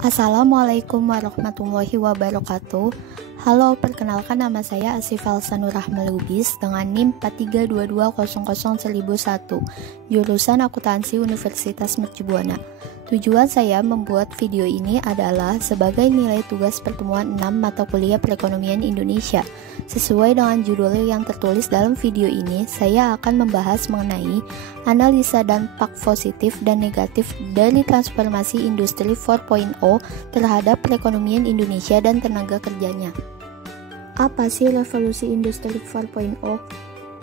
Assalamualaikum warahmatullahi wabarakatuh. Halo, perkenalkan nama saya Asifal Sanur Rahmalubis dengan NIM 4322001001, jurusan Akuntansi Universitas Mercubuana. Tujuan saya membuat video ini adalah sebagai nilai tugas pertemuan 6 mata kuliah perekonomian Indonesia. Sesuai dengan judul yang tertulis dalam video ini, saya akan membahas mengenai analisa dampak positif dan negatif dari transformasi industri 4.0 terhadap perekonomian Indonesia dan tenaga kerjanya. Apa sih revolusi industri 4.0?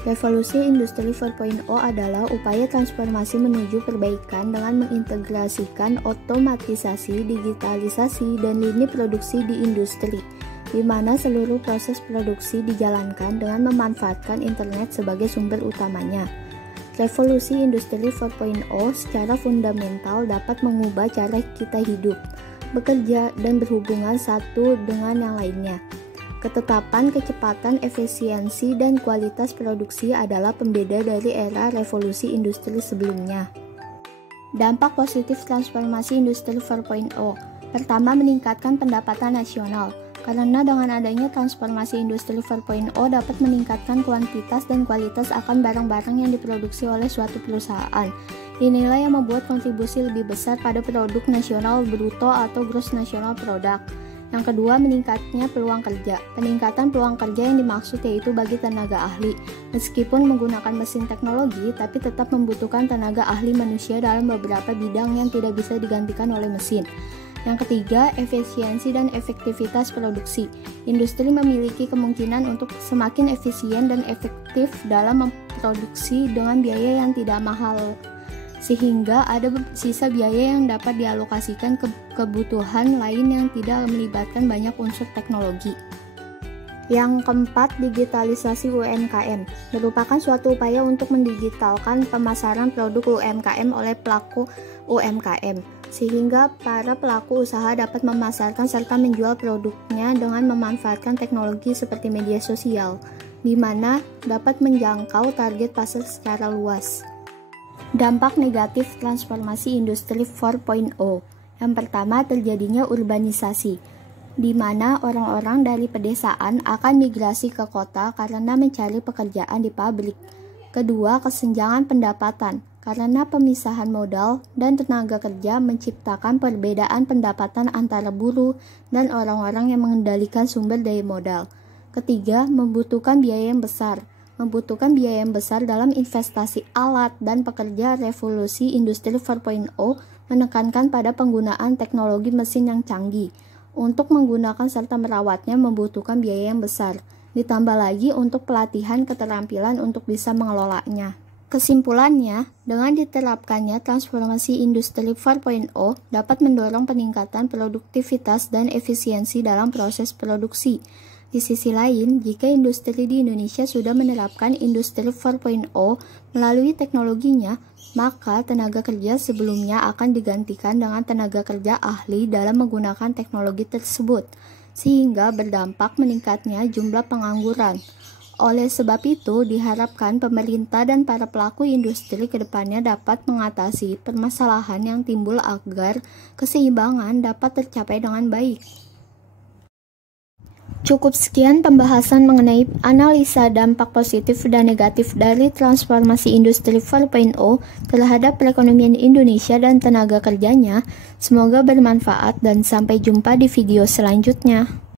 Revolusi industri 4.0 adalah upaya transformasi menuju perbaikan dengan mengintegrasikan otomatisasi, digitalisasi, dan lini produksi di industri, di mana seluruh proses produksi dijalankan dengan memanfaatkan internet sebagai sumber utamanya. Revolusi industri 4.0 secara fundamental dapat mengubah cara kita hidup, bekerja, dan berhubungan satu dengan yang lainnya. Ketetapan, kecepatan, efisiensi, dan kualitas produksi adalah pembeda dari era revolusi industri sebelumnya. Dampak positif transformasi industri 4.0. Pertama, meningkatkan pendapatan nasional. Karena dengan adanya transformasi industri 4.0 dapat meningkatkan kuantitas dan kualitas akan barang-barang yang diproduksi oleh suatu perusahaan. Inilah yang membuat kontribusi lebih besar pada produk nasional bruto atau gross national product. Yang kedua, meningkatnya peluang kerja. Peningkatan peluang kerja yang dimaksud yaitu bagi tenaga ahli. Meskipun menggunakan mesin teknologi, tapi tetap membutuhkan tenaga ahli manusia dalam beberapa bidang yang tidak bisa digantikan oleh mesin. Yang ketiga, efisiensi dan efektivitas produksi. Industri memiliki kemungkinan untuk semakin efisien dan efektif dalam memproduksi dengan biaya yang tidak mahal, sehingga ada sisa biaya yang dapat dialokasikan ke kebutuhan lain yang tidak melibatkan banyak unsur teknologi. Yang keempat, digitalisasi UMKM merupakan suatu upaya untuk mendigitalkan pemasaran produk UMKM oleh pelaku UMKM, sehingga para pelaku usaha dapat memasarkan serta menjual produknya dengan memanfaatkan teknologi seperti media sosial, di mana dapat menjangkau target pasar secara luas. Dampak negatif transformasi industri 4.0. Yang pertama, terjadinya urbanisasi, di mana orang-orang dari pedesaan akan migrasi ke kota karena mencari pekerjaan di pabrik. Kedua, kesenjangan pendapatan, karena pemisahan modal dan tenaga kerja menciptakan perbedaan pendapatan antara buruh dan orang-orang yang mengendalikan sumber daya modal. Ketiga, membutuhkan biaya yang besar dalam investasi alat dan pekerja. Revolusi industri 4.0 menekankan pada penggunaan teknologi mesin yang canggih. Untuk menggunakan serta merawatnya membutuhkan biaya yang besar. Ditambah lagi untuk pelatihan keterampilan untuk bisa mengelolanya. Kesimpulannya, dengan diterapkannya transformasi industri 4.0 dapat mendorong peningkatan produktivitas dan efisiensi dalam proses produksi. Di sisi lain, jika industri di Indonesia sudah menerapkan industri 4.0 melalui teknologinya, maka tenaga kerja sebelumnya akan digantikan dengan tenaga kerja ahli dalam menggunakan teknologi tersebut, sehingga berdampak meningkatnya jumlah pengangguran. Oleh sebab itu, diharapkan pemerintah dan para pelaku industri ke depannya dapat mengatasi permasalahan yang timbul agar keseimbangan dapat tercapai dengan baik. Cukup sekian pembahasan mengenai analisa dampak positif dan negatif dari transformasi industri 4.0 terhadap perekonomian Indonesia dan tenaga kerjanya. Semoga bermanfaat dan sampai jumpa di video selanjutnya.